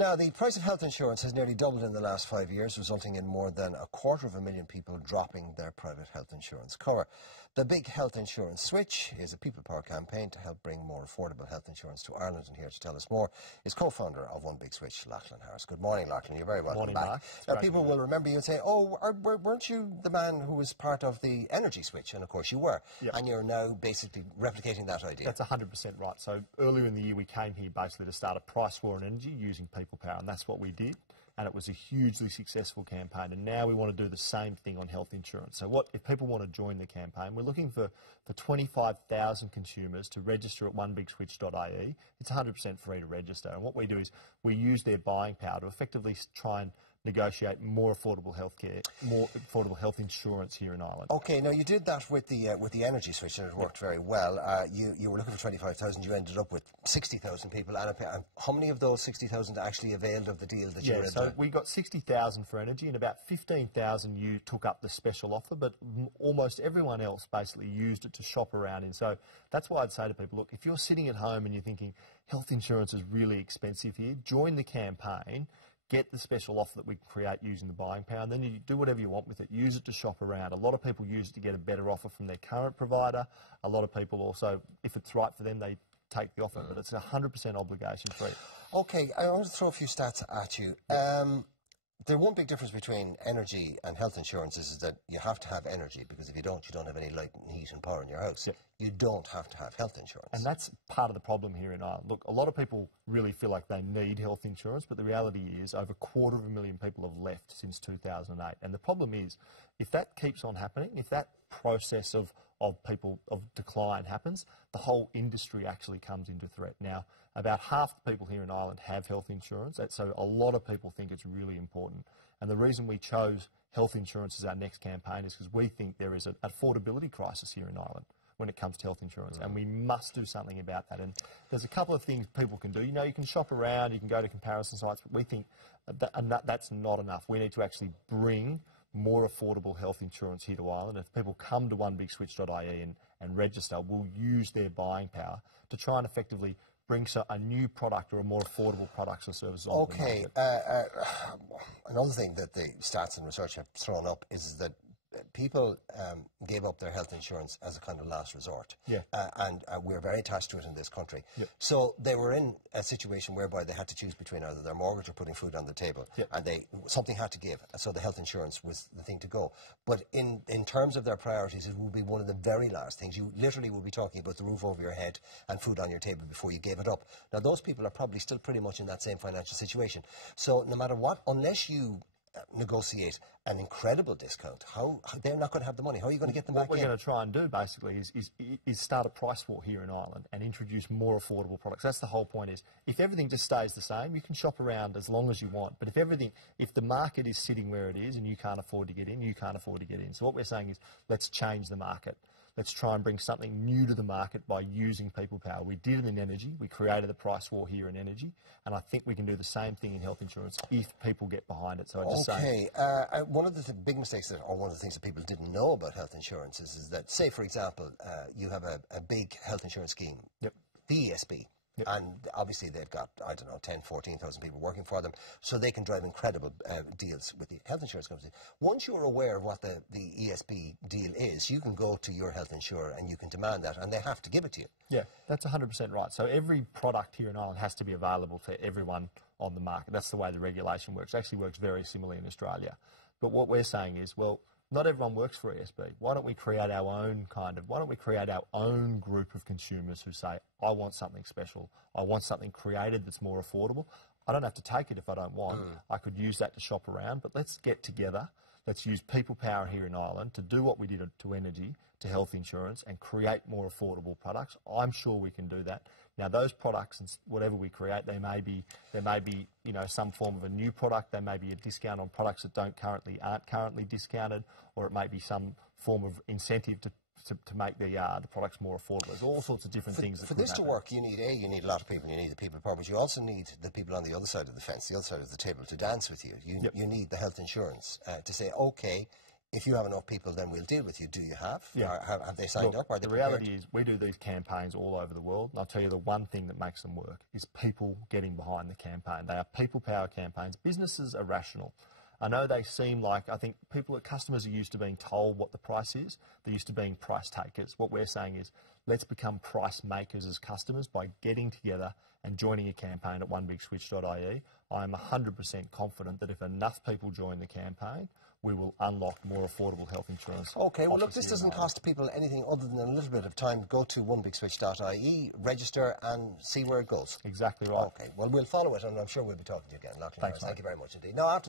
Now, the price of health insurance has nearly doubled in the last 5 years, resulting in more than 250,000 people dropping their private health insurance cover. The Big Health Insurance Switch is a people power campaign to help bring more affordable health insurance to Ireland, and here to tell us more is co-founder of One Big Switch, Lachlan Harris. Good morning, Lachlan. You're very welcome Morning, back. Mark. Now, people will remember you and say, oh, weren't you the man who was part of the energy switch? And of course you were. Yep. And you're now basically replicating that idea. That's 100% right. So earlier in the year we came here basically to start a price war on energy using people power, and that's what we did. And it was a hugely successful campaign, and now we want to do the same thing on health insurance. So if people want to join the campaign, we're looking for 25,000 consumers to register at onebigswitch.ie. It's 100% free to register, and what we do is we use their buying power to effectively try and negotiate more affordable healthcare, more affordable health insurance here in Ireland. Okay, now you did that with the energy switch, and it worked very well. You were looking for 25,000. You ended up with 60,000 people. And how many of those 60,000 actually availed of the deal that you were in? So we got 60,000 for energy, and about 15,000 you took up the special offer, but almost everyone else basically used it to shop around in. So that's why I'd say to people, look, if you're sitting at home and you're thinking health insurance is really expensive here, join the campaign. Get the special offer that we create using the buying power, and then you do whatever you want with it. Use it to shop around. A lot of people use it to get a better offer from their current provider. A lot of people also, if it's right for them, they take the offer, but it's 100% obligation free. Okay, I want to throw a few stats at you. The one big difference between energy and health insurance is that you have to have energy, because if you don't have any light and heat and power in your house. Yep. You don't have to have health insurance. And that's part of the problem here in Ireland. Look, a lot of people really feel like they need health insurance, but the reality is over 250,000 people have left since 2008. And the problem is, if that keeps on happening, if that process of decline happens, the whole industry actually comes into threat. Now, about half the people here in Ireland have health insurance, so a lot of people think it's really important. And the reason we chose health insurance as our next campaign is because we think there is an affordability crisis here in Ireland when it comes to health insurance, and we must do something about that. And there's a couple of things people can do. You know, you can shop around, you can go to comparison sites, but we think that's not enough. We need to actually bring more affordable health insurance here to Ireland. If people come to onebigswitch.ie and register, we'll use their buying power to try and effectively bring a new product or a more affordable products or services onto the market. Another thing that the stats and research have thrown up is that people gave up their health insurance as a kind of last resort. Yeah. And we're very attached to it in this country. Yep. So they were in a situation whereby they had to choose between either their mortgage or putting food on the table. Yep. And something had to give. So the health insurance was the thing to go. But in terms of their priorities, it will be one of the very last things. You literally will be talking about the roof over your head and food on your table before you gave it up. Now, those people are probably still pretty much in that same financial situation. So no matter what, unless you negotiate an incredible discount, they're not going to have the money. How are you going to get them back in? What we're going to try and do basically is start a price war here in Ireland and introduce more affordable products. That's the whole point. Is if everything just stays the same, you can shop around as long as you want. But if the market is sitting where it is and you can't afford to get in, you can't afford to get in. So what we're saying is, let's change the market. Let's try and bring something new to the market by using people power. We did it in energy. We created the price war here in energy, and I think we can do the same thing in health insurance if people get behind it. So I just say, one of the big mistakes or one of the things that people didn't know about health insurance is that, say for example, you have a big health insurance scheme, yep. the ESB. Yep. And obviously they've got, I don't know, 10, 14,000 people working for them, so they can drive incredible deals with the health insurance company. Once you're aware of what the ESB deal is, you can go to your health insurer and you can demand that, and they have to give it to you. Yeah, that's 100% right. So every product here in Ireland has to be available to everyone on the market. That's the way the regulation works. It actually works very similarly in Australia. But what we're saying is, well, not everyone works for ESB. Why don't we create our own group of consumers who say, I want something special. I want something created that's more affordable. I don't have to take it if I don't want. I could use that to shop around, but let's get together. Let's use people power here in Ireland to do what we did to energy, to health insurance, and create more affordable products. I'm sure we can do that. Now, those products, and whatever we create, there may be some form of a new product. There may be a discount on products that aren't currently discounted, or it may be some form of incentive to make the products more affordable. There's all sorts of different things. For this to work, you need a lot of people. You need the people power, but you also need the people on the other side of the fence, the other side of the table, to dance with you. You need the health insurance to say, okay, if you have enough people, then we'll deal with you. Do you have? Yeah. Have they signed up? Are they the reality is we do these campaigns all over the world, and I'll tell you the one thing that makes them work is people getting behind the campaign. They are people power campaigns. Businesses are rational. I know they seem like, I think customers are used to being told what the price is. They're used to being price takers. What we're saying is, let's become price makers as customers by getting together and joining a campaign at onebigswitch.ie. I'm 100% confident that if enough people join the campaign, we will unlock more affordable health insurance. Okay, well look, this doesn't cost people anything other than a little bit of time. Go to onebigswitch.ie, register and see where it goes. Exactly right. Okay, well we'll follow it and I'm sure we'll be talking to you again. Thanks, Thank you very much indeed. Now, after